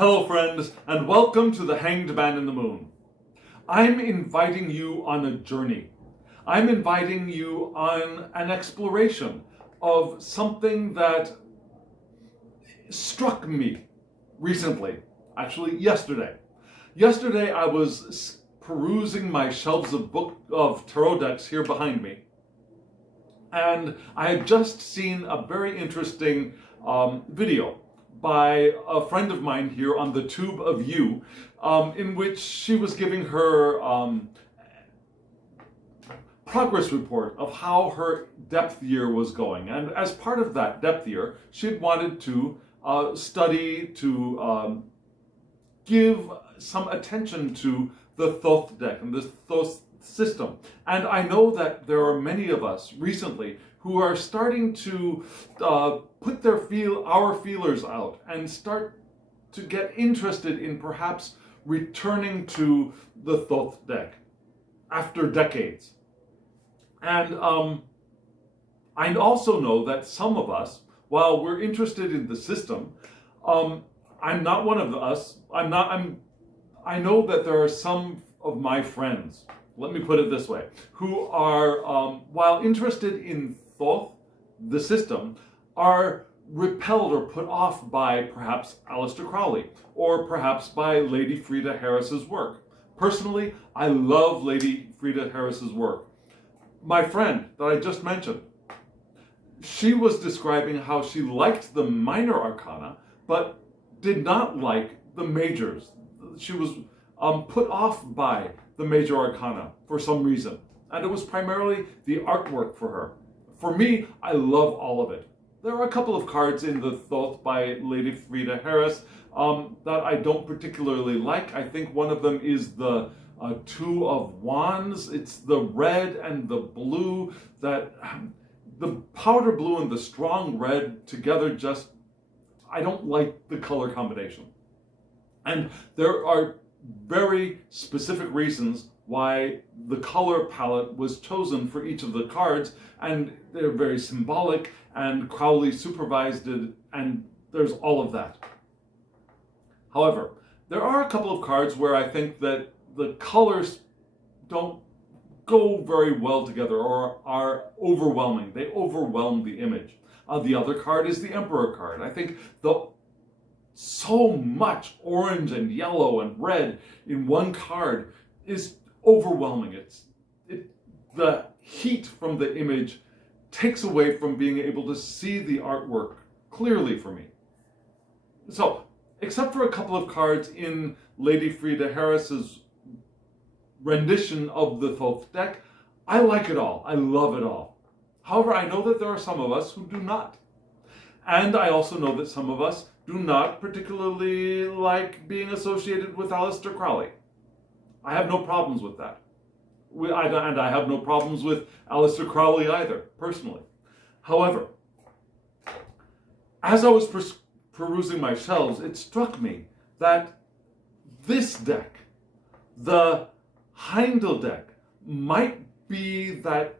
Hello friends, and welcome to the Hanged Man in the Moon. I'm inviting you on a journey. I'm inviting you on an exploration of something that struck me recently, actually yesterday. Yesterday I was perusing my shelves of tarot decks here behind me, and I had just seen a very interesting video by a friend of mine here on the Tube of You, in which she was giving her progress report of how her depth year was going. And as part of that depth year, she had wanted to study, to give some attention to the Thoth deck and the Thoth system. And I know that there are many of us recently who are starting to put our feelers out and start to get interested in perhaps returning to the Thoth deck after decades. And I also know that some of us, while we're interested in the system, I'm not one of us. I know that there are some of my friends, let me put it this way, who are, while interested in Thoth, the system, are repelled or put off by perhaps Alister Crowley or perhaps by Lady Frida Harris's work. Personally, I love Lady Frida Harris's work. My friend that I just mentioned, she was describing how she liked the minor arcana, but did not like the majors. She was put off by the major arcana for some reason, and it was primarily the artwork for her. For me, I love all of it. There are a couple of cards in the Thoth by Lady Frida Harris that I don't particularly like. I think one of them is the Two of Wands. It's the red and the blue, that the powder blue and the strong red together just, I don't like the color combination. And there are very specific reasons why the color palette was chosen for each of the cards, and they're very symbolic, and Crowley supervised it, and there's all of that. However, there are a couple of cards where I think that the colors don't go very well together or are overwhelming. They overwhelm the image. The other card is the Emperor card. I think so much orange and yellow and red in one card is overwhelming. The heat from the image takes away from being able to see the artwork clearly for me. So, except for a couple of cards in Lady Frida Harris's rendition of the Thoth deck, I like it all. I love it all. However, I know that there are some of us who do not. And I also know that some of us do not particularly like being associated with Alister Crowley. I have no problems with that. And I have no problems with Alister Crowley either, personally. However, as I was perusing my shelves, it struck me that this deck, the Haindl deck, might be that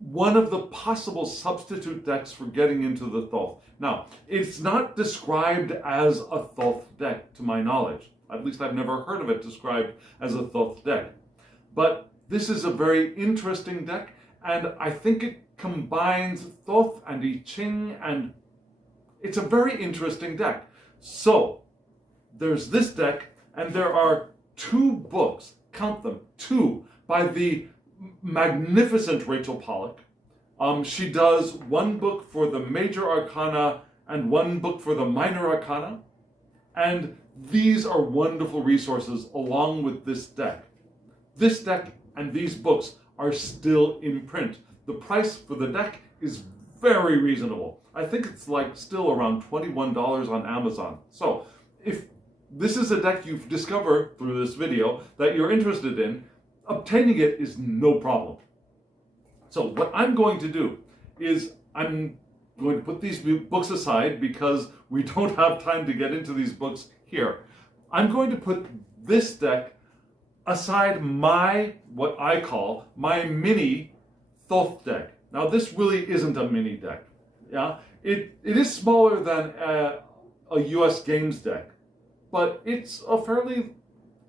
one of the possible substitute decks for getting into the Thoth. Now, it's not described as a Thoth deck, to my knowledge. At least I've never heard of it described as a Thoth deck. But this is a very interesting deck, and I think it combines Thoth and I Ching, and it's a very interesting deck. So, there's this deck, and there are two books, count them, two, by the magnificent Rachel Pollak. She does one book for the major arcana and one book for the minor arcana. And these are wonderful resources along with this deck. This deck and these books are still in print. The price for the deck is very reasonable. I think it's still around $21 on Amazon. So if this is a deck you've discovered through this video that you're interested in, obtaining it is no problem. So what I'm going to do is I'm going to put these books aside because we don't have time to get into these books here. I'm going to put this deck aside what I call my mini Thoth deck. Now this really isn't a mini deck. Yeah, it is smaller than a US Games deck, but it's a fairly,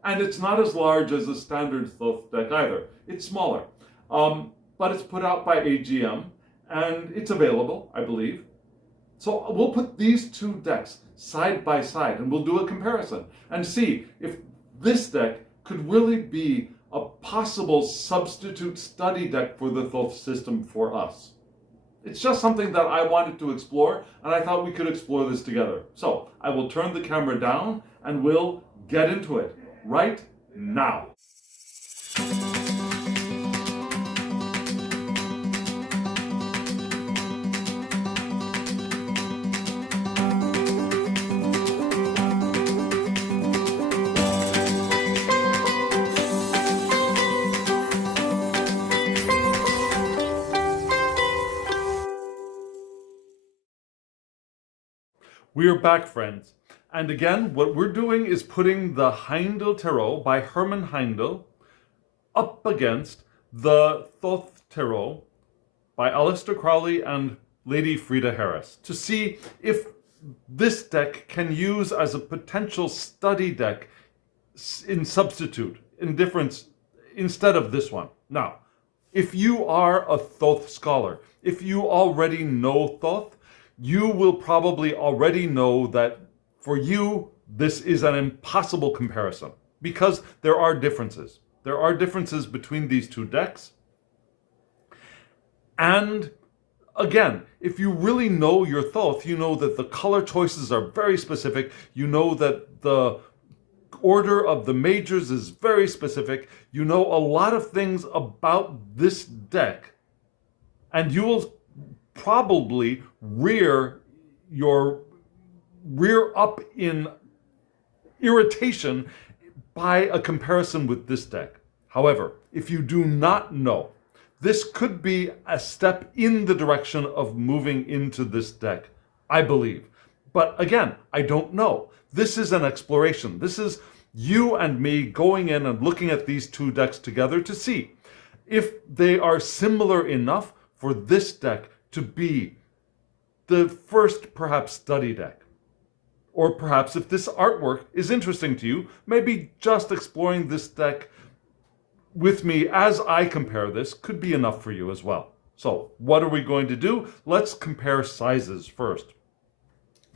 and it's not as large as a standard Thoth deck either. It's smaller, but it's put out by AGM, and it's available, I believe. So we'll put these two decks side by side, and we'll do a comparison and see if this deck could really be a possible substitute study deck for the Thoth system for us. It's just something that I wanted to explore, and I thought we could explore this together. So I will turn the camera down, and we'll get into it right now. We are back, friends. And again, what we're doing is putting the Haindl Tarot by Herman Haindl up against the Thoth Tarot by Alister Crowley and Lady Frida Harris to see if this deck can use as a potential study deck in substitute, in difference, instead of this one. Now, if you are a Thoth scholar, if you already know Thoth, you will probably already know that for you, this is an impossible comparison because there are differences. There are differences between these two decks. And again, if you really know your Thoth, you know that the color choices are very specific. You know that the order of the majors is very specific. You know a lot of things about this deck, and you will probably rear up in irritation by a comparison with this deck. However, if you do not know, this could be a step in the direction of moving into this deck, I believe. But again, I don't know. This is an exploration. This is you and me going in and looking at these two decks together to see if they are similar enough for this deck to be the first, perhaps, study deck. Or perhaps if this artwork is interesting to you, maybe just exploring this deck with me as I compare this could be enough for you as well. So what are we going to do? Let's compare sizes first.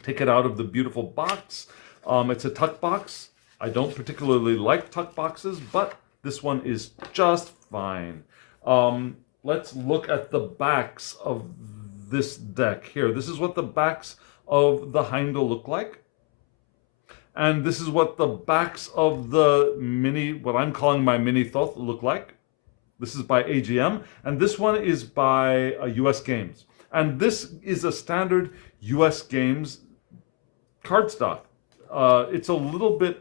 Take it out of the beautiful box. It's a tuck box. I don't particularly like tuck boxes, but this one is just fine. Let's look at the backs of this deck here. This is what the backs of the Haindl look like. And this is what the backs of the mini, what I'm calling my mini Thoth, look like. This is by AGM, and this one is by US Games. And this is a standard US Games cardstock. It's a little bit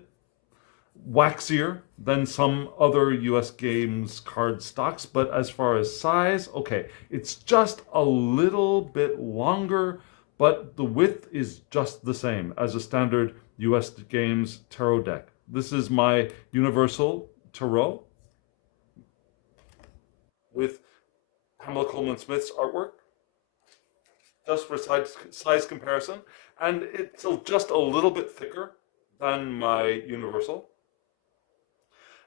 waxier than some other US Games card stocks, but as far as size, okay, it's just a little bit longer, but the width is just the same as a standard US Games tarot deck. This is my Universal Tarot with Pamela Coleman Smith's artwork, just for size comparison, and it's just a little bit thicker than my Universal.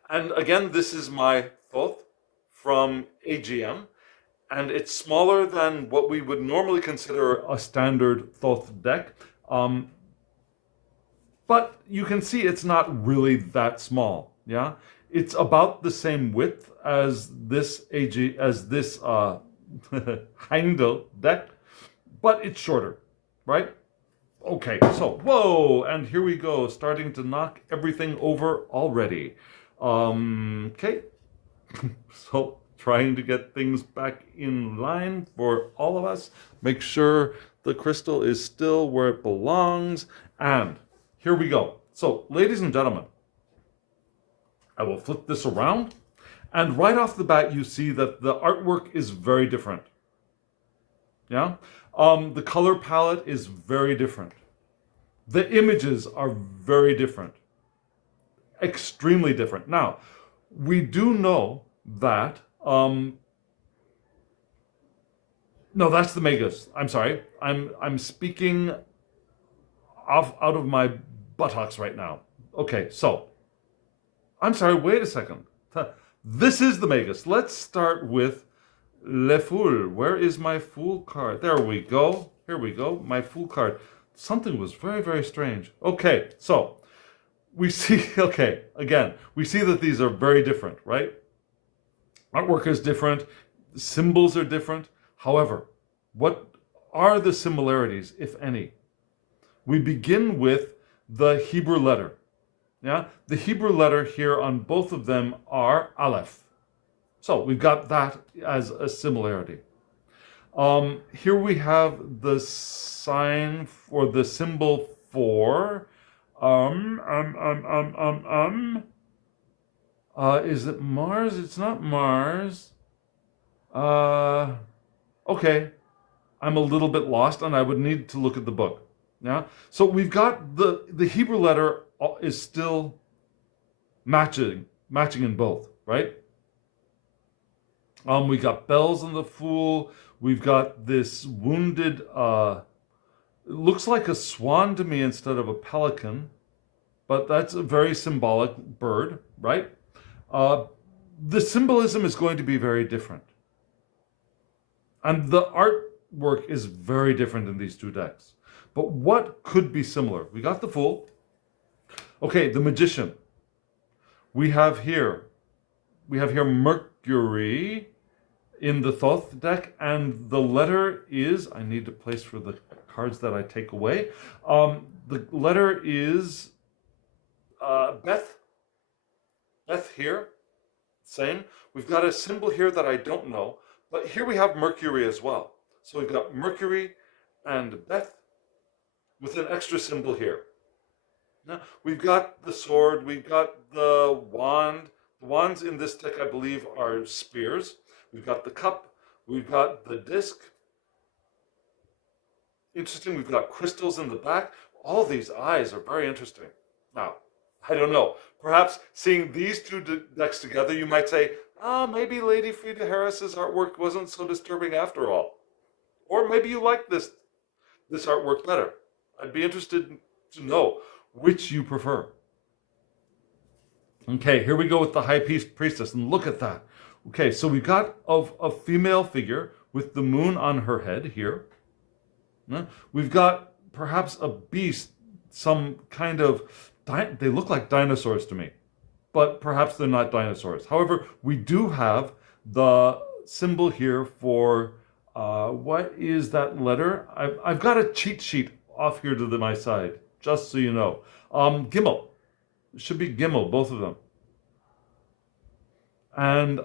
And again, this is my Thoth from AGM, and it's smaller than what we would normally consider a standard Thoth deck. But you can see it's not really that small. Yeah, it's about the same width as this Haindl deck, but it's shorter, right? Okay, so whoa, and here we go, starting to knock everything over already. Okay, so trying to get things back in line for all of us. Make sure the crystal is still where it belongs, and here we go. So, ladies and gentlemen, I will flip this around, and right off the bat, you see that the artwork is very different. Yeah? The color palette is very different. The images are very different. Extremely different. Now, we do know that, no, that's the Megas. I'm sorry. I'm speaking out of my buttocks right now. Okay, so, I'm sorry, wait a second. This is the Magus. Let's start with Le Fool. Where is my Fool card? There we go. Here we go. My Fool card. Something was very, very strange. Okay, so we see, okay, again, we see that these are very different, right? Artwork is different. Symbols are different. However, what are the similarities, if any? We begin with the Hebrew letter. Yeah, the Hebrew letter here on both of them are Aleph. So we've got that as a similarity. Here we have the sign for the symbol for is it Mars? It's not Mars. Okay. I'm a little bit lost and I would need to look at the book. Yeah. So we've got the Hebrew letter is still matching in both, right? We got bells on the Fool. We've got this wounded, it looks like a swan to me instead of a pelican, but that's a very symbolic bird, right? The symbolism is going to be very different. And the artwork is very different in these two decks. But what could be similar? We got the Fool. Okay, the Magician. We have here Mercury in the Thoth deck, and the letter is, I need a place for the cards that I take away. The letter is Beth. Beth here, same. We've got a symbol here that I don't know, but here we have Mercury as well. So we've got Mercury and Beth with an extra symbol here. Now, we've got the sword, we've got the wand. The wands in this deck, I believe, are spears. We've got the cup, we've got the disc. Interesting, we've got crystals in the back. All these eyes are very interesting. Now, I don't know. Perhaps seeing these two decks together, you might say, maybe Lady Frida Harris's artwork wasn't so disturbing after all. Or maybe you like this artwork better. I'd be interested to know which you prefer. Okay, here we go with the High Priestess, and look at that. Okay, so we've got a female figure with the moon on her head here. We've got perhaps a beast, some kind of, they look like dinosaurs to me, but perhaps they're not dinosaurs. However, we do have the symbol here for, what is that letter? I've got a cheat sheet off here to my side, just so you know. Gimel. It should be Gimel, both of them. And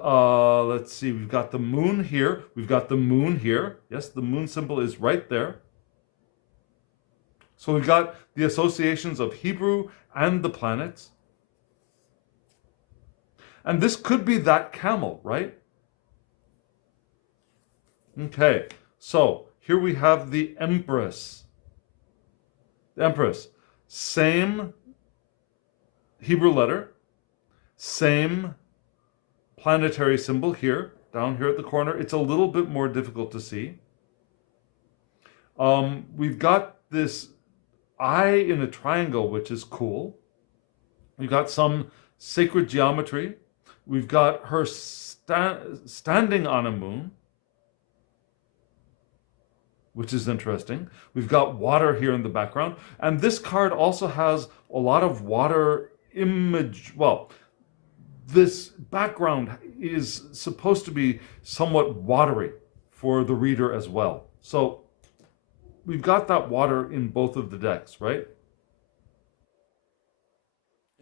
let's see, we've got the moon here. We've got the moon here. Yes, the moon symbol is right there. So we've got the associations of Hebrew and the planets. And this could be that camel, right? Okay, so here we have the Empress. The Empress, same Hebrew letter, same planetary symbol here, down here at the corner. It's a little bit more difficult to see. We've got this eye in a triangle, which is cool. We've got some sacred geometry. We've got her standing on a moon, which is interesting. We've got water here in the background. And this card also has a lot of water image. Well, this background is supposed to be somewhat watery for the reader as well. So we've got that water in both of the decks, right?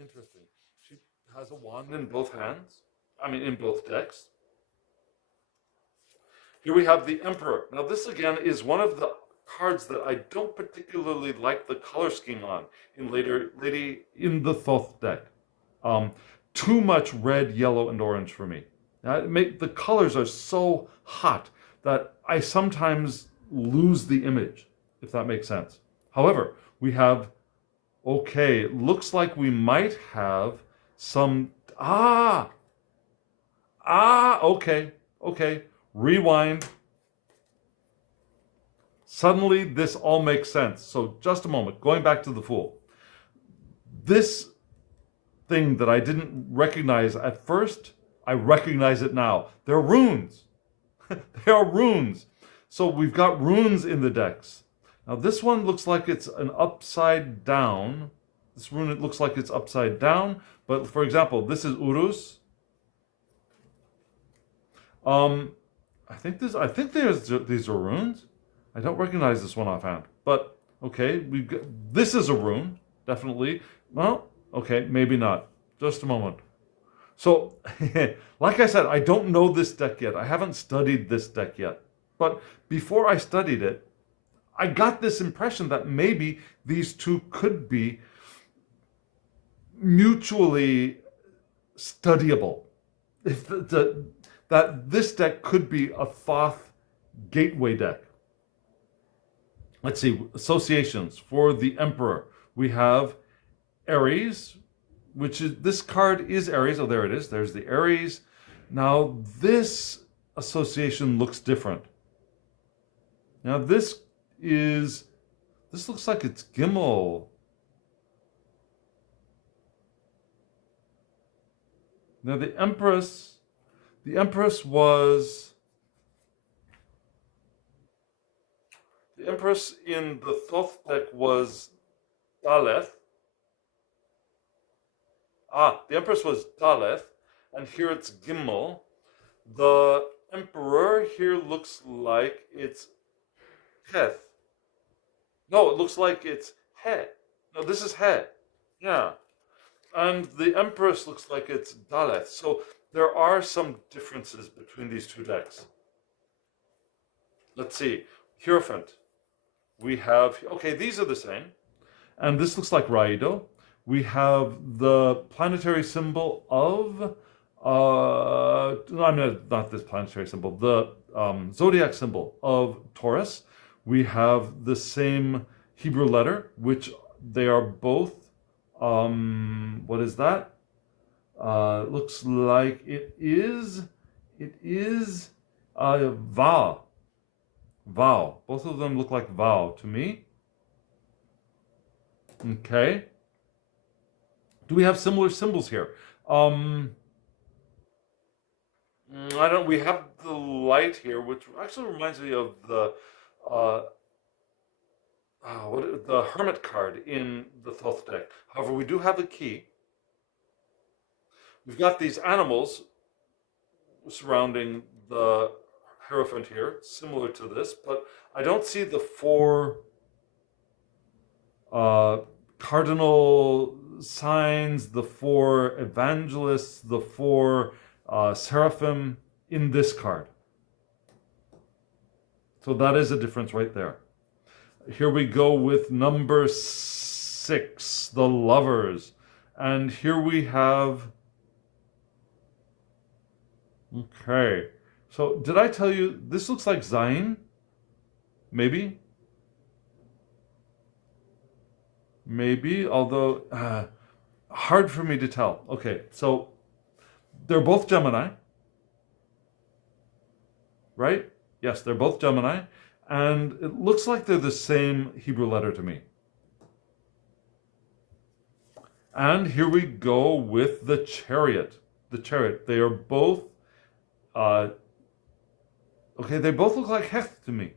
Interesting. She has a wand in both hands. I mean, in both decks. Here we have the Emperor. Now this again is one of the cards that I don't particularly like the color scheme on in the Thoth deck. Too much red, yellow, and orange for me. The colors are so hot that I sometimes lose the image, if that makes sense. However, we have, okay, looks like we might have some, okay, rewind. Suddenly, this all makes sense. So just a moment, going back to the Fool. this thing that I didn't recognize at first, I recognize it now. They're runes. They are runes. So we've got runes in the decks. Now this one looks like it's an upside down. This rune, it looks like it's upside down. But for example, this is Urus. I think these are runes. I don't recognize this one offhand. But okay, this is a rune, definitely. Well, okay, maybe not. Just a moment. So, like I said, I don't know this deck yet. I haven't studied this deck yet. But before I studied it, I got this impression that maybe these two could be mutually studyable. That this deck could be a Thoth gateway deck. Let's see, associations for the Emperor. We have Aries, which is, this card is Aries. Oh, there it is. There's the Aries. Now, this association looks different. Now, this looks like it's Gimel. Now, the Empress in the Thoth deck was Daleth. The Empress was Daleth, and here it's Gimel. The Emperor here looks like it's Heth. No, it looks like it's He. No, this is He. Yeah. And the Empress looks like it's Daleth. So there are some differences between these two decks. Let's see. Hierophant. We have, okay, these are the same. And this looks like Raido. We have the planetary symbol of, not this planetary symbol, the zodiac symbol of Taurus. We have the same Hebrew letter, which they are both, what is that? Looks like it is Vav. Vav. Both of them look like Vav to me. Okay. Do we have similar symbols here? We have the light here, which actually reminds me of the the Hermit card in the Thoth deck. However, we do have a key. We've got these animals surrounding the Hierophant here, similar to this, but I don't see the four cardinal signs, the four evangelists, the four seraphim in this card. So that is a difference right there. Here we go with number 6, the Lovers. And here we have... Okay. So did I tell you, this looks like Zion? Maybe? Maybe, although hard for me to tell. Okay, so they're both Gemini, right? Yes, they're both Gemini, and it looks like they're the same Hebrew letter to me. And here we go with the Chariot. The Chariot, they are both, okay, they both look like Heth to me.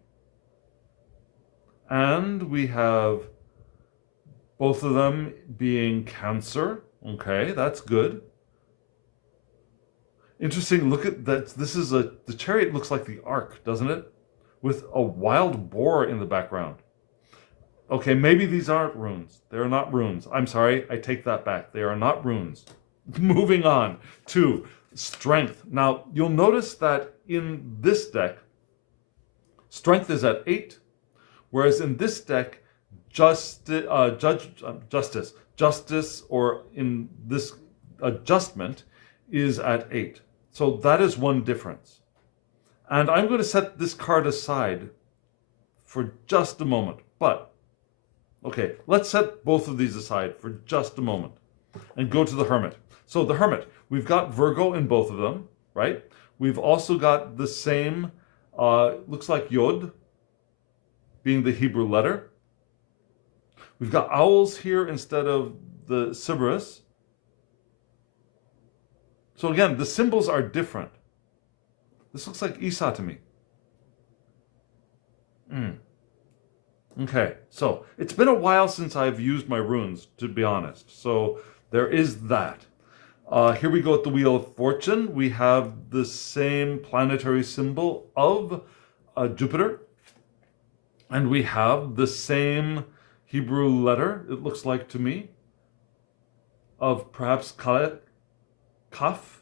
And we have both of them being Cancer. Okay, that's good. Interesting, look at that. The Chariot looks like the Ark, doesn't it? With a wild boar in the background. Okay, maybe these aren't runes. They're not runes. I'm sorry, I take that back. They are not runes. Moving on to Strength. Now, you'll notice that in this deck, Strength is at 8, whereas in this deck, Justice, or in this adjustment, is at 8. So that is one difference. And I'm going to set this card aside for just a moment. But, okay, let's set both of these aside for just a moment and go to the Hermit. So the Hermit, we've got Virgo in both of them, right? We've also got the same, looks like Yod being the Hebrew letter. We've got owls here instead of the Cerberus. So again, the symbols are different. This looks like Esau to me. Okay, so it's been a while since I've used my runes, to be honest. So there is that. Here we go at the Wheel of Fortune. We have the same planetary symbol of Jupiter. And we have the same Hebrew letter, it looks like to me, of perhaps Kaf.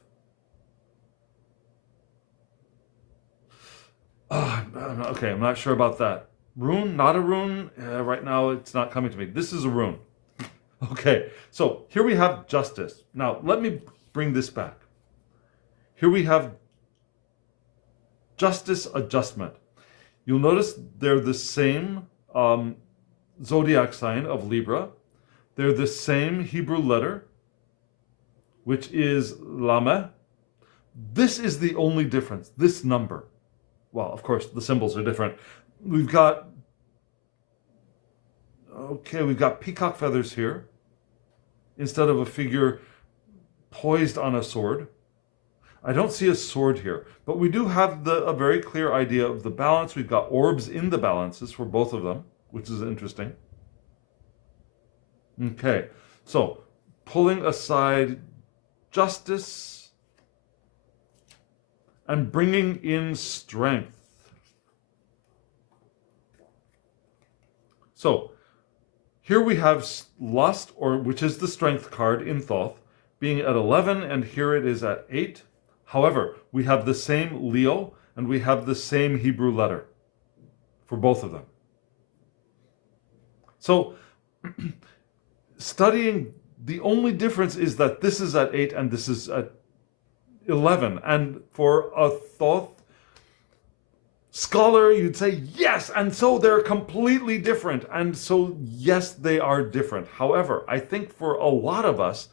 Okay, I'm not sure about that. Rune, not a rune. Right now, it's not coming to me. This is a rune. Okay, so here we have justice. Now, let me bring this back. Here we have justice adjustment. You'll notice they're the same zodiac sign of Libra. They're the same Hebrew letter, which is Lameh. This is the only difference, this number. Well, of course, the symbols are different. We've got peacock feathers here instead of a figure poised on a sword. I don't see a sword here, but we do have a very clear idea of the balance. We've got orbs in the balances for both of them, which is interesting. Okay, so pulling aside justice and bringing in strength. So here we have lust, which is the strength card in Thoth, being at 11, and here it is at 8. However, we have the same Leo and we have the same Hebrew letter for both of them. So studying, the only difference is that this is at 8 and this is at 11. And for a Thoth scholar, you'd say, yes, and so they're completely different. And so, yes, they are different. However, I think for a lot of us,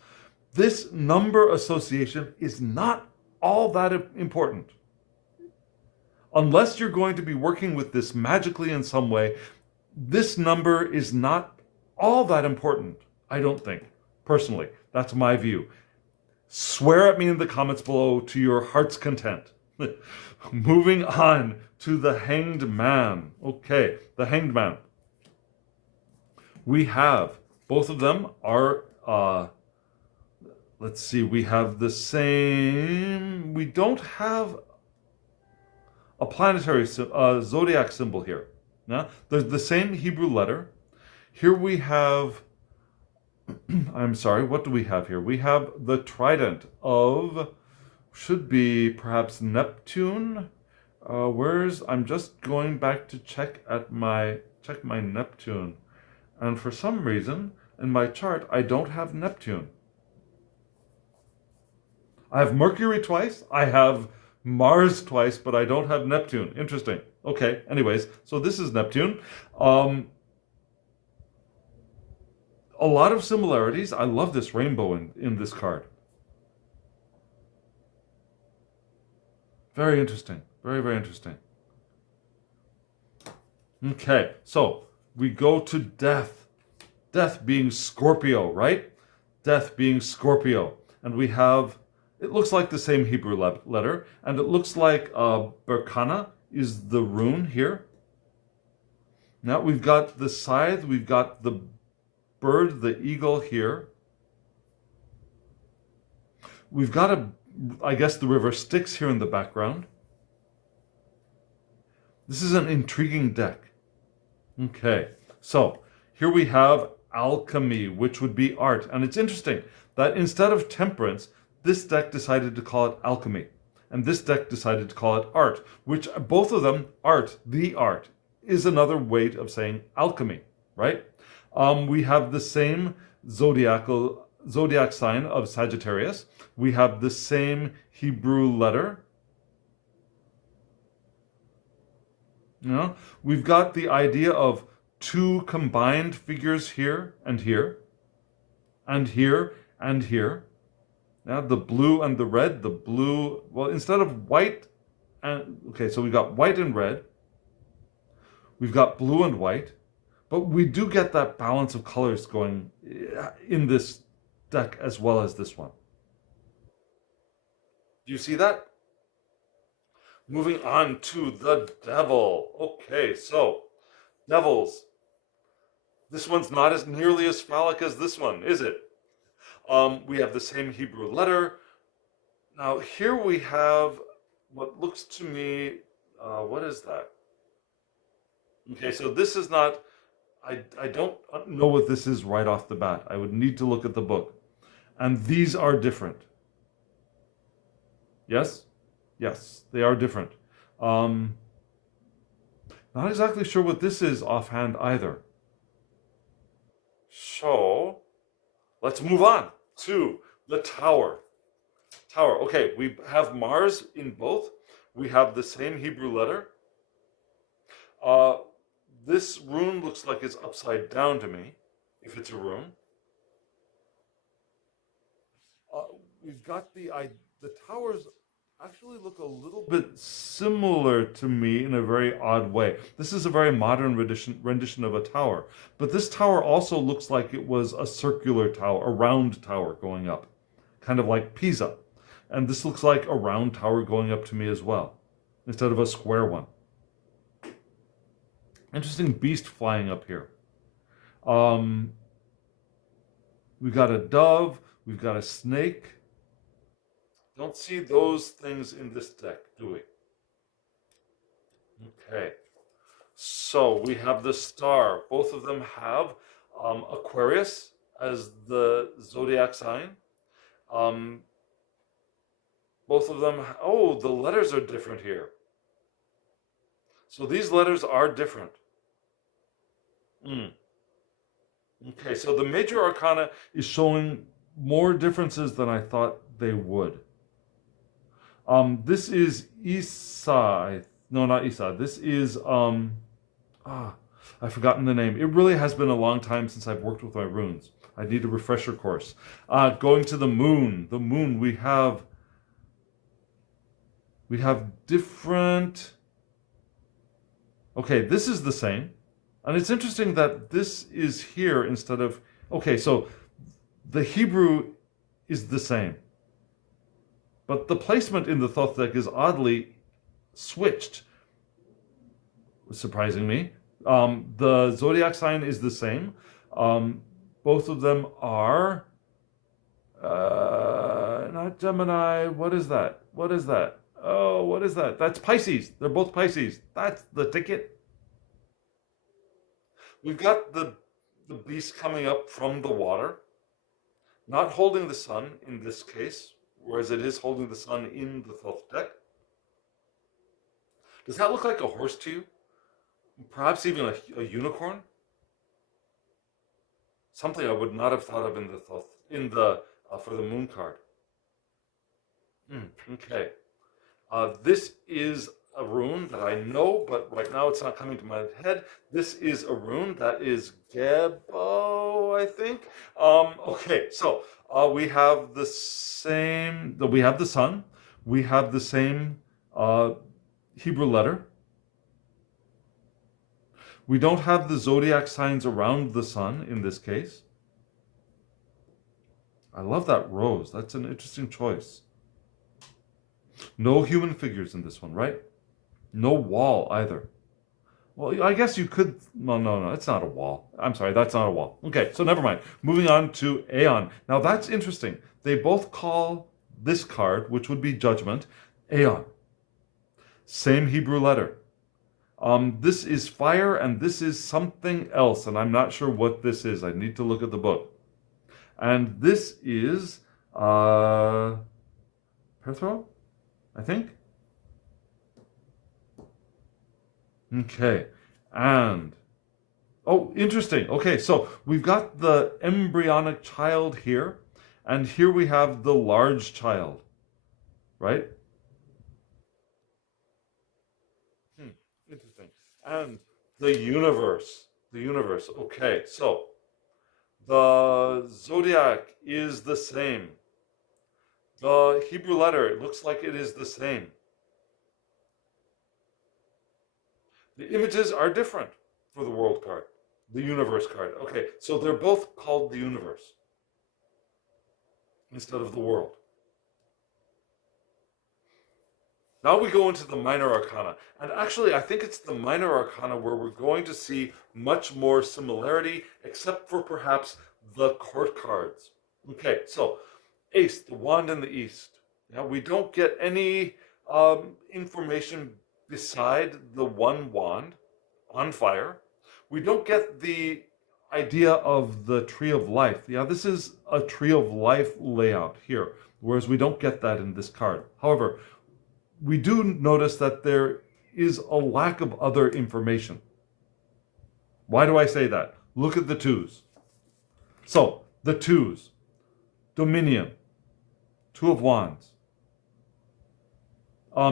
this number association is not all that important. Unless you're going to be working with this magically in some way, this number is not all that important, I don't think. Personally, that's my view. Swear at me in the comments below to your heart's content. Moving on to the Hanged Man. Okay, the Hanged Man. We have, both of them are, let's see, we have the same, we don't have a planetary zodiac symbol here. No? There's the same Hebrew letter. Here we have, I'm sorry, what do we have here? We have the trident of, should be perhaps Neptune. I'm just going back to check my Neptune. And for some reason, in my chart, I don't have Neptune. I have Mercury twice, I have Mars twice, but I don't have Neptune. Interesting. Okay, anyways, so this is Neptune. A lot of similarities. I love this rainbow in this card. Very interesting. Very, very interesting. Okay, so we go to death. Death being Scorpio, right? Death being Scorpio. And we have, it looks like the same Hebrew letter, and it looks like Arcana is the rune here. Now we've got the scythe, we've got the bird, the eagle here. We've got I guess the river Styx here in the background. This is an intriguing deck. Okay, so here we have alchemy, which would be art. And it's interesting that instead of temperance, this deck decided to call it alchemy. And this deck decided to call it art, which both of them, art, the art, is another way of saying alchemy, right? We have the same zodiac sign of Sagittarius. We have the same Hebrew letter. You know, we've got the idea of two combined figures here and here, and here and here. Now the blue and the red, the blue, well, instead of white, okay, so we've got white and red. We've got blue and white, but we do get that balance of colors going in this deck as well as this one. Do you see that? Moving on to the devil. Okay, so devils. This one's not as nearly as phallic as this one, is it? We have the same Hebrew letter. Now here we have what looks to me, what is that? Okay, so this is not, I don't know what this is right off the bat. I would need to look at the book. And these are different. Yes? Yes, they are different. Not exactly sure what this is offhand either. So, let's move on to the tower. Tower. Okay, we have Mars in both. We have the same Hebrew letter. This rune looks like it's upside down to me, if it's a rune. We've got the towers actually look a little bit similar to me in a very odd way. This is a very modern rendition of a tower, but this tower also looks like it was a circular tower, a round tower going up, kind of like Pisa. And this looks like a round tower going up to me as well, instead of a square one. Interesting beast flying up here. We've got a dove, we've got a snake. Don't see those things in this deck, do we? Okay. So we have the star. Both of them have Aquarius as the zodiac sign. Both of them, oh, the letters are different here. So these letters are different. Okay, so the major arcana is showing more differences than I thought they would. This is Isa. No, not Isa. This is I've forgotten the name. It really has been a long time since I've worked with my runes. I need a refresher course. Going to the moon. The moon, we have different. Okay, this is the same. And it's interesting that this is here instead of, okay, so the Hebrew is the same. But the placement in the Thoth deck is oddly switched, surprising me. The zodiac sign is the same. Both of them are, not Gemini, what is that? What is that? Oh, what is that? That's Pisces. They're both Pisces. That's the ticket. We've got the beast coming up from the water, not holding the sun in this case, whereas it is holding the sun in the Thoth deck. Does that look like a horse to you? Perhaps even a unicorn? Something I would not have thought of in the Thoth, for the moon card. Okay. This is a rune that I know, but right now it's not coming to my head. This is a rune that is Gebo, I think. Okay, so we have the same. We have the sun. We have the same Hebrew letter. We don't have the zodiac signs around the sun in this case. I love that rose. That's an interesting choice. No human figures in this one, right? No wall either. Well, I guess you could. No, it's not a wall. I'm sorry, that's not a wall. Okay, so never mind. Moving on to Aeon. Now that's interesting. They both call this card, which would be Judgment, Aeon. Same Hebrew letter. This is fire and this is something else, and I'm not sure what this is. I need to look at the book. And this is Perthro, I think. Okay, and oh, interesting. Okay, so we've got the embryonic child here, and here we have the large child, right? Interesting. And the universe. Okay, so the zodiac is the same. The Hebrew letter, it looks like it is the same. The images are different for the world card, the universe card. Okay, so they're both called the universe. instead of the world. Now we go into the minor arcana. And actually, I think it's the minor arcana where we're going to see much more similarity, except for perhaps the court cards. Okay, so Ace, the wand in the east. Now, we don't get any information beside the one wand on fire. We don't get the idea of the tree of life. Yeah, this is a tree of life layout here, whereas we don't get that in this card. However, we do notice that there is a lack of other information. Why do I say that? Look at the twos. So, the twos. Dominion. Two of Wands.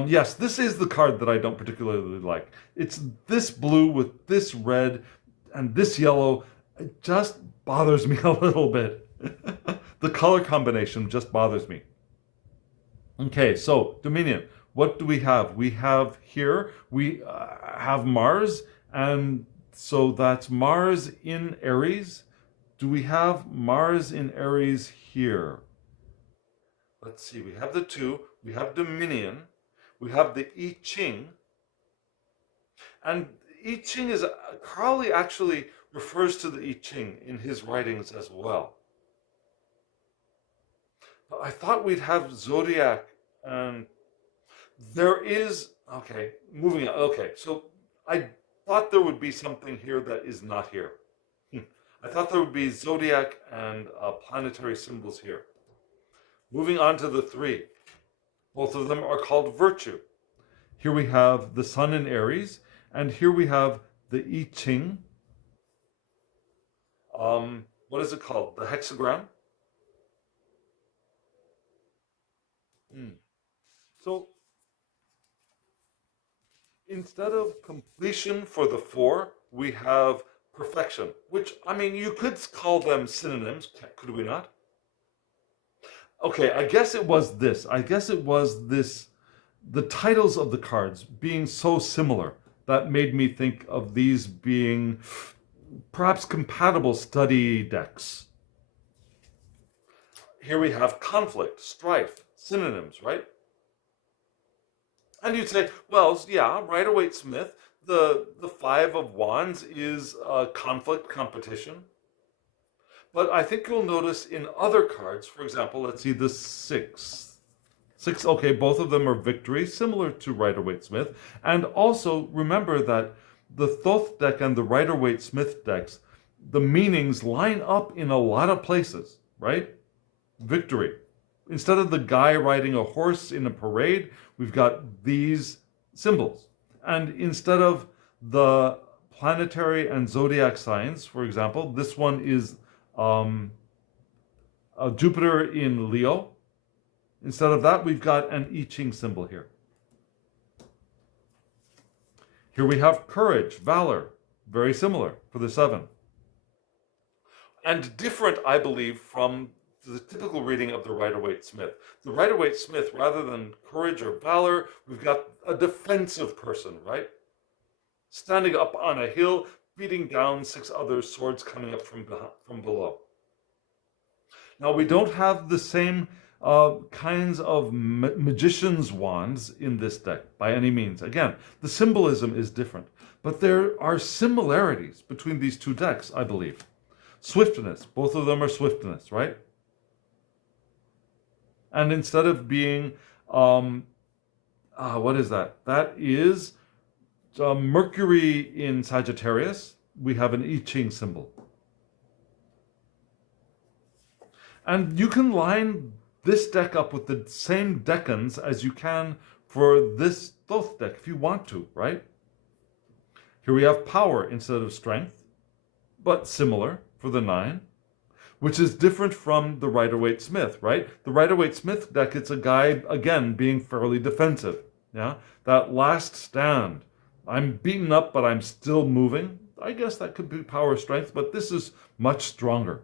Yes, this is the card that I don't particularly like. It's this blue with this red and this yellow. It just bothers me a little bit. The color combination just bothers me. Okay, so Dominion. What do we have? We have here, we have Mars, and so that's Mars in Aries. Do we have Mars in Aries here? Let's see, we have the two, we have Dominion, we have the I Ching, and I Ching is, Crowley actually refers to the I Ching in his writings as well. But I thought we'd have Zodiac, and there is, okay, moving on, okay, so I thought there would be something here that is not here. I thought there would be Zodiac and planetary symbols here. Moving on to the three. Both of them are called Virtue. Here we have the Sun in Aries, and here we have the I Ching. What is it called? The hexagram? So, instead of completion for the four, we have perfection, which, I mean, you could call them synonyms, could we not? Okay, I guess it was this. I guess it was this, the titles of the cards being so similar that made me think of these being perhaps compatible study decks. Here we have conflict, strife, synonyms, right? And you'd say, well, yeah, Rider-Waite-Smith, the Five of Wands is conflict, competition. But I think you'll notice in other cards, for example, let's see the six. Okay, both of them are victory, similar to Rider-Waite-Smith. And also remember that the Thoth deck and the Rider-Waite-Smith decks, the meanings line up in a lot of places, right? Victory. Instead of the guy riding a horse in a parade, we've got these symbols. And instead of the planetary and zodiac signs, for example, this one is Jupiter in Leo. Instead of that, we've got an I Ching symbol here. Here we have courage, valor, very similar for the 7. And different, I believe, from the typical reading of the Rider-Waite-Smith. The Rider-Waite-Smith, rather than courage or valor, we've got a defensive person, right? Standing up on a hill, beating down 6 other swords coming up from below. Now, we don't have the same kinds of magician's wands in this deck by any means. Again, the symbolism is different, but there are similarities between these two decks, I believe. Swiftness, both of them are swiftness, right? And instead of being, what is that? That is Mercury in Sagittarius. We have an I Ching symbol. And you can line this deck up with the same decans as you can for this Thoth deck if you want to, right? Here we have power instead of strength, but similar for the 9, which is different from the Rider-Waite-Smith, right? The Rider-Waite-Smith deck, it's a guy, again, being fairly defensive, yeah? That last stand, I'm beaten up, but I'm still moving. I guess that could be power strength, but this is much stronger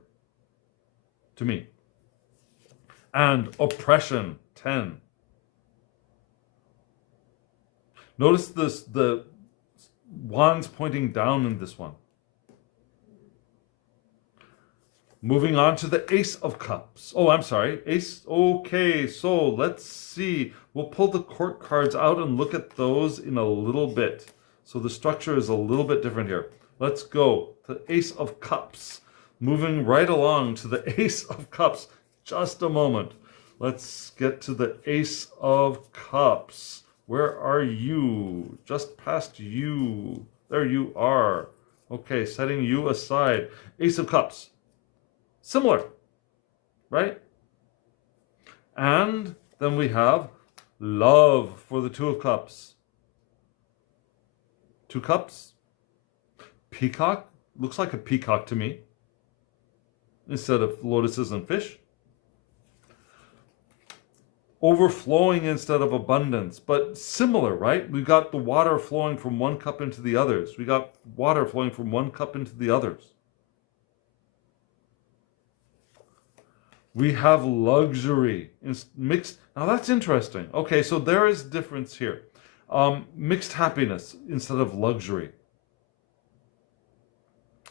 to me. And oppression, 10. Notice this, the wands pointing down in this one. Moving on to the Ace of Cups. Oh, I'm sorry. Ace. Okay, so let's see. We'll pull the court cards out and look at those in a little bit. So the structure is a little bit different here. Let's go to Ace of Cups. Moving right along to the Ace of Cups. Just a moment. Let's get to the Ace of Cups. Where are you? Just past you. There you are. Okay, setting you aside. Ace of Cups. Similar, right? And then we have love for the Two of Cups. Two cups. Peacock. Looks like a peacock to me. Instead of lotuses and fish. Overflowing instead of abundance, but similar, right? We got the water flowing from one cup into the others. We got water flowing from one cup into the others. We have luxury mixed. Now that's interesting. Okay, so there is difference here. Mixed happiness instead of luxury.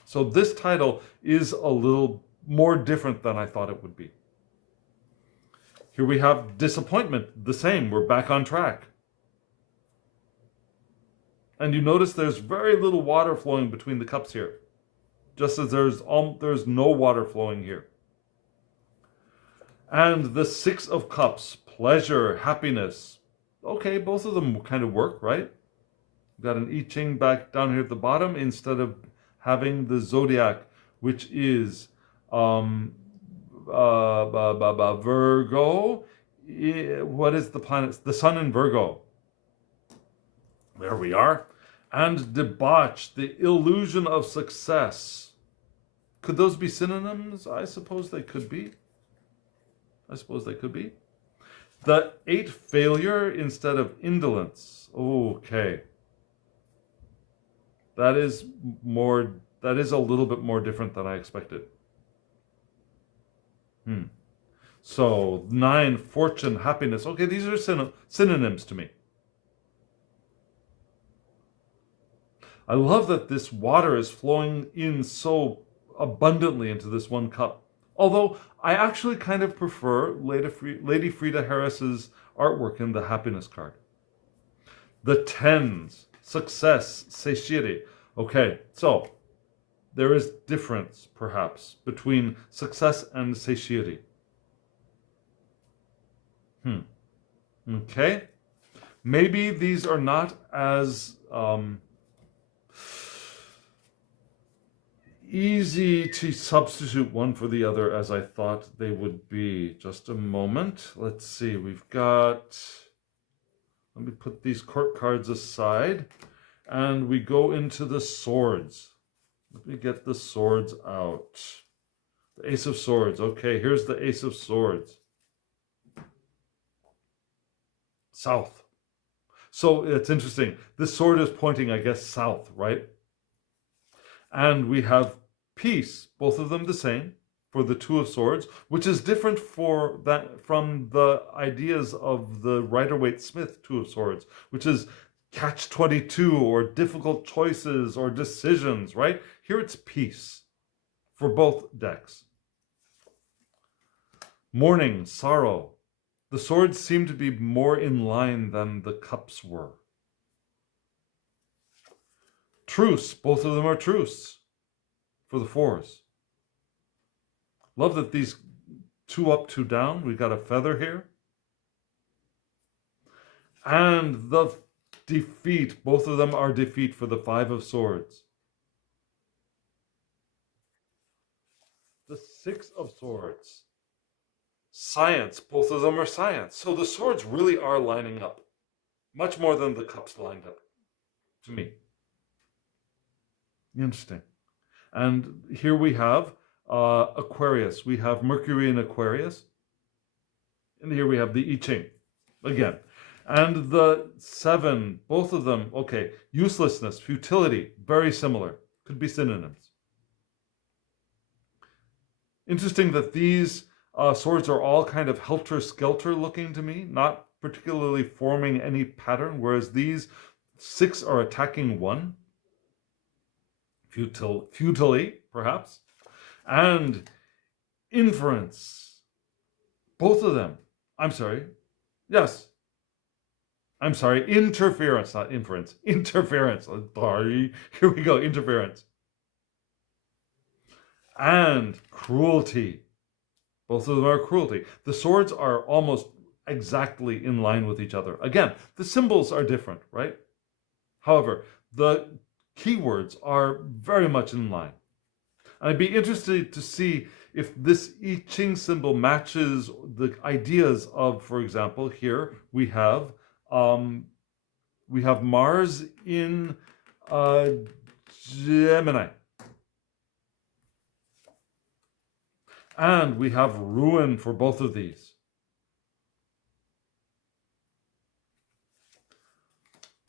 So this title is a little more different than I thought it would be. Here we have disappointment, the same. We're back on track. And you notice there's very little water flowing between the cups here. Just as there's no water flowing here. And the Six of Cups, pleasure, happiness. Okay, both of them kind of work, right? We've got an I Ching back down here at the bottom instead of having the zodiac, which is Virgo. What is the planet? The sun in Virgo. There we are. And debauch, the illusion of success. Could those be synonyms? I suppose they could be. The 8, failure instead of indolence. Okay. That is a little bit more different than I expected. So 9, fortune, happiness. Okay, these are synonyms to me. I love that this water is flowing in so abundantly into this one cup. Although I actually kind of prefer Lady Frida Harris's artwork in the happiness card. The 10s, success, satiety. Okay, so there is difference perhaps between success and satiety. Okay, maybe these are not as easy to substitute one for the other as I thought they would be. Just a moment. Let's see. Let me put these court cards aside and we go into the swords. Let me get the swords out. The Ace of Swords. Okay, here's the Ace of Swords. South. So it's interesting. This sword is pointing, I guess, south, right? And we have peace, both of them the same, for the Two of Swords, which is different from the ideas of the Rider-Waite-Smith Two of Swords, which is catch-22 or difficult choices or decisions, right? Here it's peace for both decks. Mourning, sorrow. The swords seem to be more in line than the cups were. Truce, both of them are truce for the 4s. Love that these 2 up, 2 down. We've got a feather here. And the defeat, both of them are defeat for the 5 of Swords. The 6 of Swords. Science, both of them are science. So the swords really are lining up. Much more than the cups lined up, to me. Interesting. And here we have Aquarius. We have Mercury in Aquarius. And here we have the I Ching again. And the 7, both of them, okay, uselessness, futility, very similar. Could be synonyms. Interesting that these swords are all kind of helter-skelter looking to me, not particularly forming any pattern, whereas these 6 are attacking 1. Futilely, perhaps. And inference. Both of them. I'm sorry. Yes. I'm sorry. Interference, not inference. Interference. Sorry. Here we go. Interference. And cruelty. Both of them are cruelty. The swords are almost exactly in line with each other. Again, the symbols are different, right? However, the keywords are very much in line. And I'd be interested to see if this I Ching symbol matches the ideas of, for example, here we have Mars in Gemini. And we have ruin for both of these.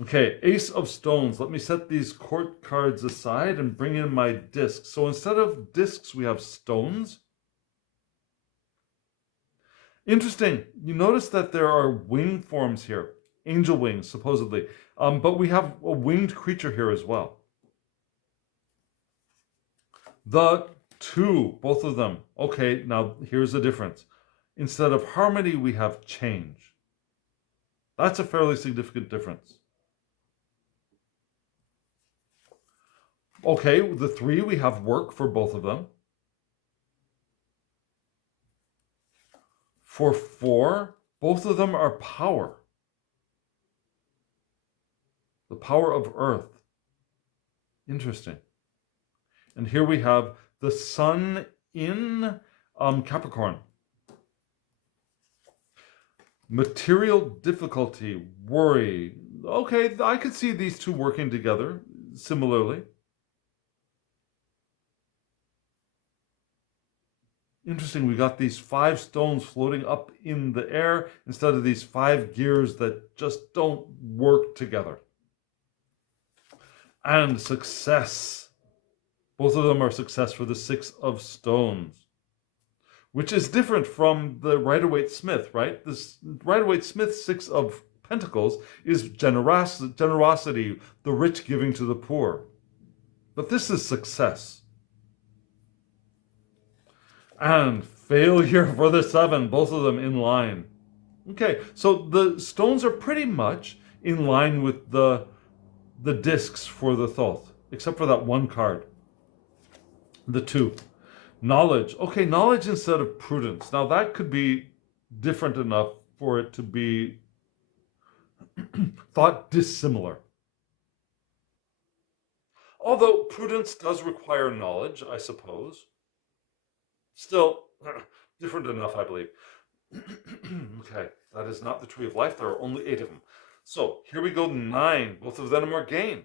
Okay, Ace of Stones. Let me set these court cards aside and bring in my discs. So instead of discs, we have stones. Interesting. You notice that there are wing forms here. Angel wings, supposedly. But we have a winged creature here as well. The two, both of them. Okay, now here's the difference. Instead of harmony, we have change. That's a fairly significant difference. Okay, the three, we have work for both of them. For four, both of them are power. The power of earth. Interesting. And here we have the sun in Capricorn. Material difficulty, worry. Okay, I could see these two working together similarly. Interesting, we got these 5 stones floating up in the air instead of these 5 gears that just don't work together. And success. Both of them are success for the 6 of stones, which is different from the Rider-Waite-Smith, right? This Rider-Waite-Smith 6 of Pentacles is generosity, the rich giving to the poor. But this is success. And failure for the 7, both of them in line. Okay, so the stones are pretty much in line with the discs for the Thoth, except for that one card. The 2. Knowledge. Okay, knowledge instead of prudence. Now that could be different enough for it to be thought dissimilar. Although prudence does require knowledge, I suppose. Still, different enough, I believe. Okay, that is not the Tree of Life. There are only 8 of them. So, here we go, 9. Both of them are gain.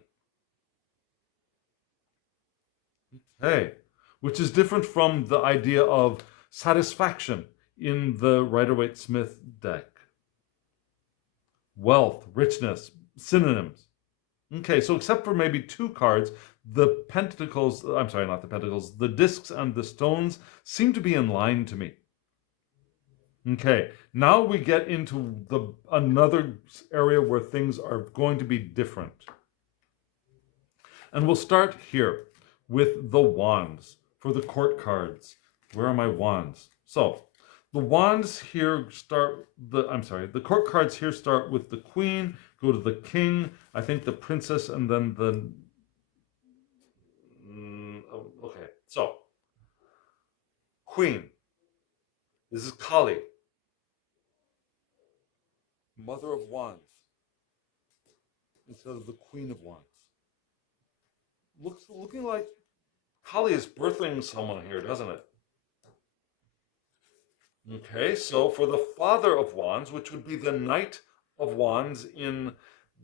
Okay, which is different from the idea of satisfaction in the Rider-Waite-Smith deck. Wealth, richness, synonyms. Okay, so except for maybe 2 cards, the pentacles, I'm sorry, not the pentacles, the discs and the stones seem to be in line to me. Okay, now we get into another area where things are going to be different. And we'll start here with the wands for the court cards. Where are my wands? So, the wands here start, the court cards here start with the queen, go to the king, I think the princess, and then the... okay, so, queen. This is Kali, Mother of Wands, instead of the Queen of Wands. Looking like Kali is birthing someone here, doesn't it? Okay, so for the Father of Wands, which would be the Knight of Wands in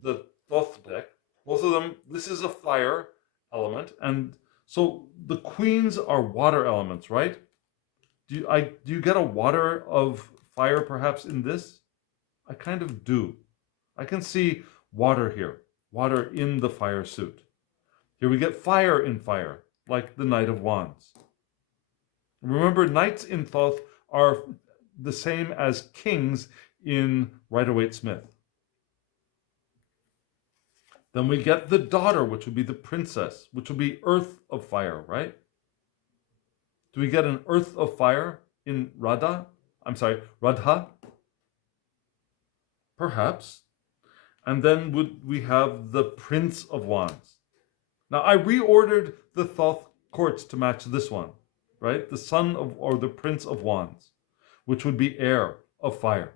the Thoth deck, both of them, this is a fire element, and so the queens are water elements, right? Do you get a water of fire perhaps in this? I kind of do. I can see water here, water in the fire suit. Here we get fire in fire, like the Knight of Wands. Remember, knights in Thoth are the same as kings in Rider-Waite-Smith. Then we get the daughter, which would be the princess, which would be earth of fire, right? Do we get an earth of fire? in Radha. I'm sorry, Radha. Perhaps. And then we have the Prince of Wands. Now I reordered the Thoth courts to match this one, right? The Son of, or the Prince of Wands, which would be air of fire.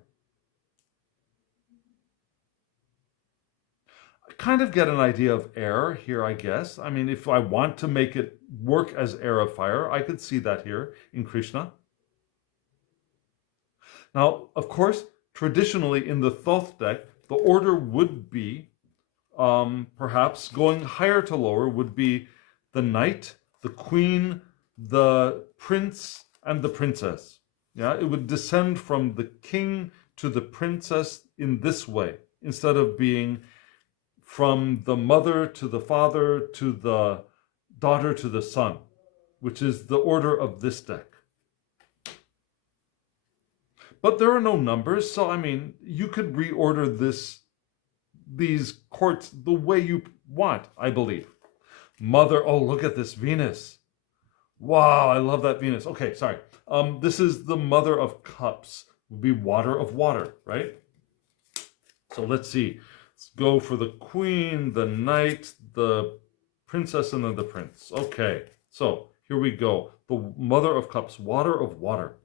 I kind of get an idea of air here, I guess. I mean, if I want to make it work as air of fire, I could see that here in Krishna. Now, of course, traditionally in the Thoth deck, the order would be, perhaps going higher to lower, would be the knight, the queen, the prince, and the princess. Yeah, it would descend from the king to the princess in this way, instead of being from the mother to the father to the daughter to the son, which is the order of this deck. But there are no numbers, so I mean, you could reorder these courts the way you want, I believe. Mother, oh, look at this Venus. Wow, I love that Venus. Okay, sorry. This is the Mother of Cups. Would be water of water, right? So let's see. Let's go for the queen, the knight, the princess, and then the prince. Okay, so here we go. The Mother of Cups, water of water.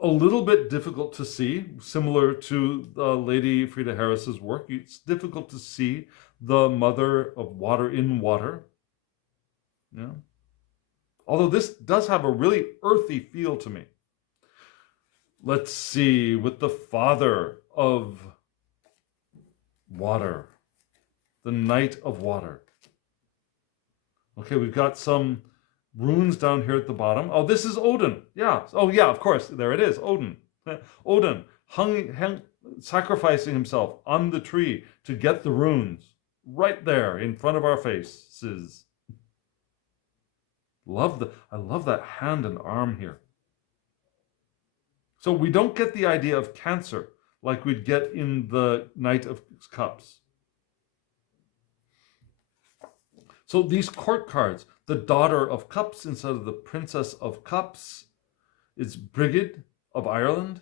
A little bit difficult to see, similar to Lady Frida Harris's work. It's difficult to see the Mother of Water in water. Yeah. Although this does have a really earthy feel to me. Let's see, with the Father of Water, the Knight of Water. Okay, we've got some runes down here at the bottom. Oh, this is Odin. Yeah. Oh, yeah, of course. There it is. Odin. Odin sacrificing himself on the tree to get the runes right there in front of our faces. I love that hand and arm here. So we don't get the idea of Cancer like we'd get in the Knight of Cups. So these court cards, the Daughter of Cups instead of the Princess of Cups, is Brigid of Ireland.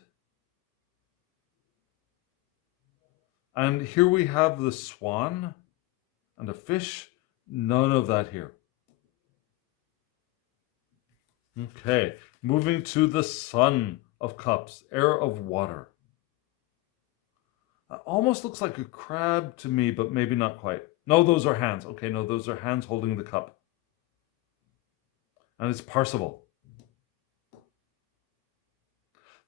And here we have the swan and a fish. None of that here. Okay, moving to the Son of Cups, Heir of Water. Almost looks like a crab to me, but maybe not quite. No, those are hands. Okay, no, those are hands holding the cup. And it's Parzival.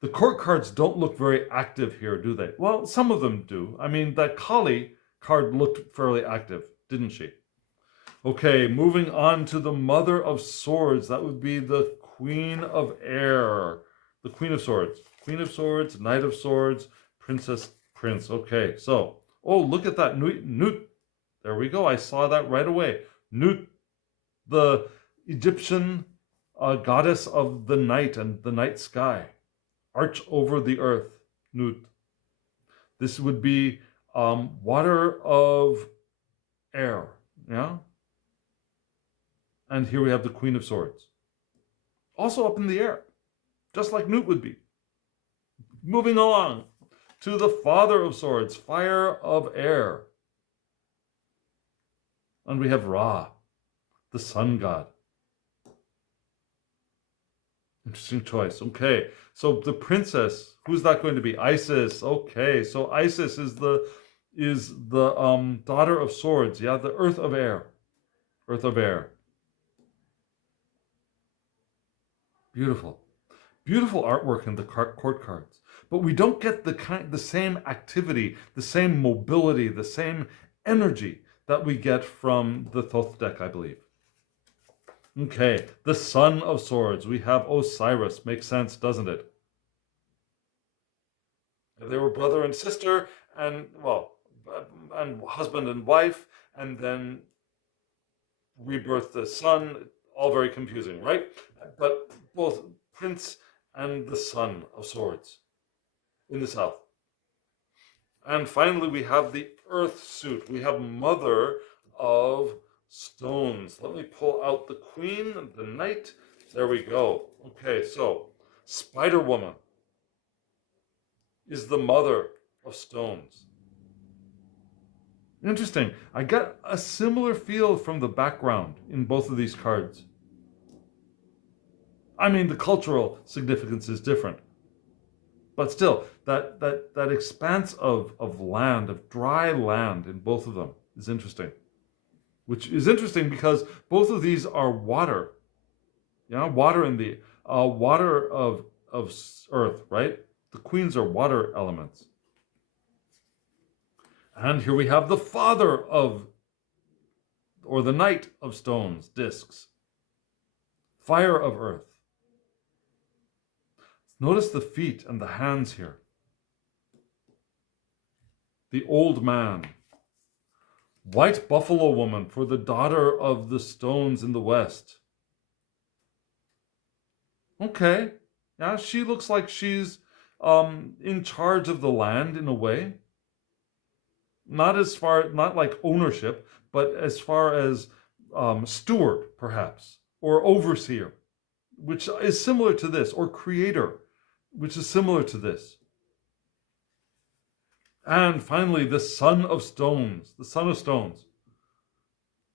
The court cards don't look very active here, do they? Well, some of them do. I mean, that Kali card looked fairly active, didn't she? Okay, moving on to the Mother of Swords. That would be the Queen of Air. The Queen of Swords. Queen of Swords, Knight of Swords, Princess, Prince. Okay, so, oh, look at that. Nut. There we go. I saw that right away. Nut, the Egyptian goddess of the night and the night sky. Arch over the earth. Nut. This would be water of air. Yeah? And here we have the Queen of Swords. Also up in the air. Just like Nut would be. Moving along to the Father of Swords. Fire of air. And we have Ra, the sun god. Interesting choice. Okay, so the princess, who's that going to be? Isis. Okay, so Isis is the daughter of swords. Yeah, the earth of air. Earth of air. Beautiful. Beautiful artwork in the court cards. But we don't get the same activity, the same mobility, the same energy that we get from the Thoth deck, I believe. Okay, the Son of Swords. We have Osiris. Makes sense, doesn't it? They were brother and sister, and, well, and husband and wife, and then rebirth the son. All very confusing, right? But both Prince and the Son of Swords in the south. And finally, we have the Earth suit. We have Mother of Stones. Let me pull out the Queen, the Knight, There we go. Okay, so Spider Woman is the mother of stones. Interesting. I get a similar feel from the background in both of these cards. I mean, the cultural significance is different. But still, that expanse of land, of dry land in both of them is interesting. Which is interesting because both of these are water. Yeah, water in the water of earth, right? The queens are water elements. And here we have the father of, or the knight of stones, discs. Fire of earth. Notice the feet and the hands here. The old man. White buffalo woman for the daughter of the stones in the west. Okay. Yeah, she looks like she's in charge of the land in a way. Not like ownership, but as far as steward, perhaps, or overseer, which is similar to this, or creator, which is similar to this. And finally, the son of stones,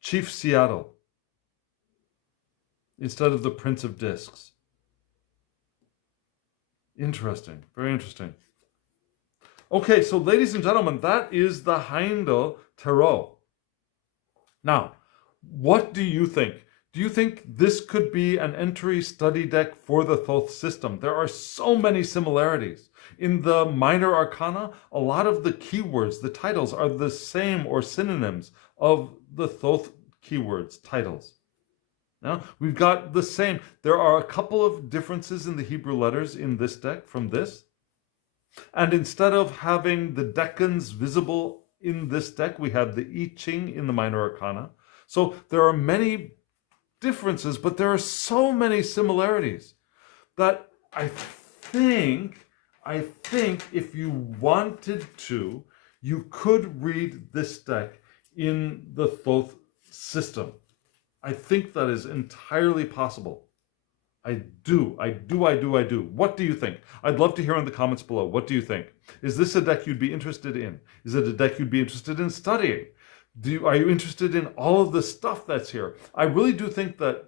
Chief Seattle, instead of the Prince of Discs. Interesting, very interesting. Okay, so ladies and gentlemen, that is the Haindl Tarot. Now, what do you think? Do you think this could be an entry study deck for the Thoth system? There are so many similarities. In the minor arcana, a lot of the keywords, the titles, are the same or synonyms of the Thoth keywords, titles. Now, we've got the same. There are a couple of differences in the Hebrew letters in this deck from this. And instead of having the decans visible in this deck, we have the I Ching in the minor arcana. So there are many differences, but there are so many similarities that I think if you wanted to, you could read this deck in the Thoth system. I think that is entirely possible. I do. What do you think? I'd love to hear in the comments below. What do you think? Is this a deck you'd be interested in? Is it a deck you'd be interested in studying? Are you interested in all of the stuff that's here? I really do think that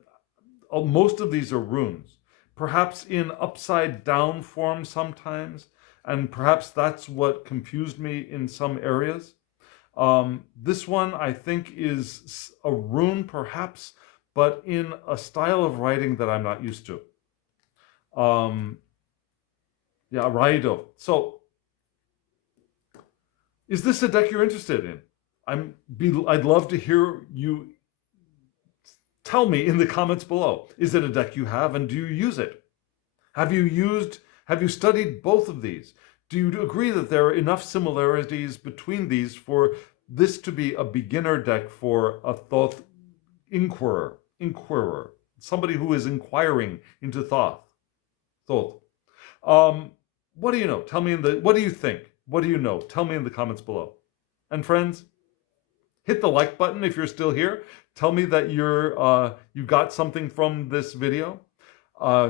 most of these are runes, perhaps in upside down form sometimes, and perhaps that's what confused me in some areas. This one I think is a rune perhaps, but in a style of writing that I'm not used to. Yeah, Raido. So, is this a deck you're interested in? I'd love to hear you tell me in the comments below. Is it a deck you have, and do you use it? Have you studied both of these? Do you agree that there are enough similarities between these for this to be a beginner deck for a Thoth inquirer, somebody who is inquiring into Thoth? What do you know? Tell me what do you think? What do you know? Tell me in the comments below. And friends, hit the like button if you're still here. Tell me that you got something from this video.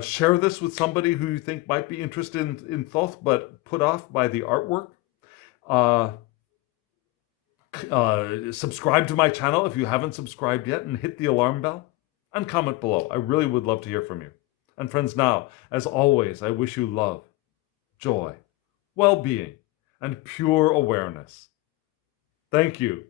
Share this with somebody who you think might be interested in Thoth but put off by the artwork. Subscribe to my channel if you haven't subscribed yet, and hit the alarm bell, and comment below. I really would love to hear from you. And friends, now, as always, I wish you love, joy, well-being, and pure awareness. Thank you.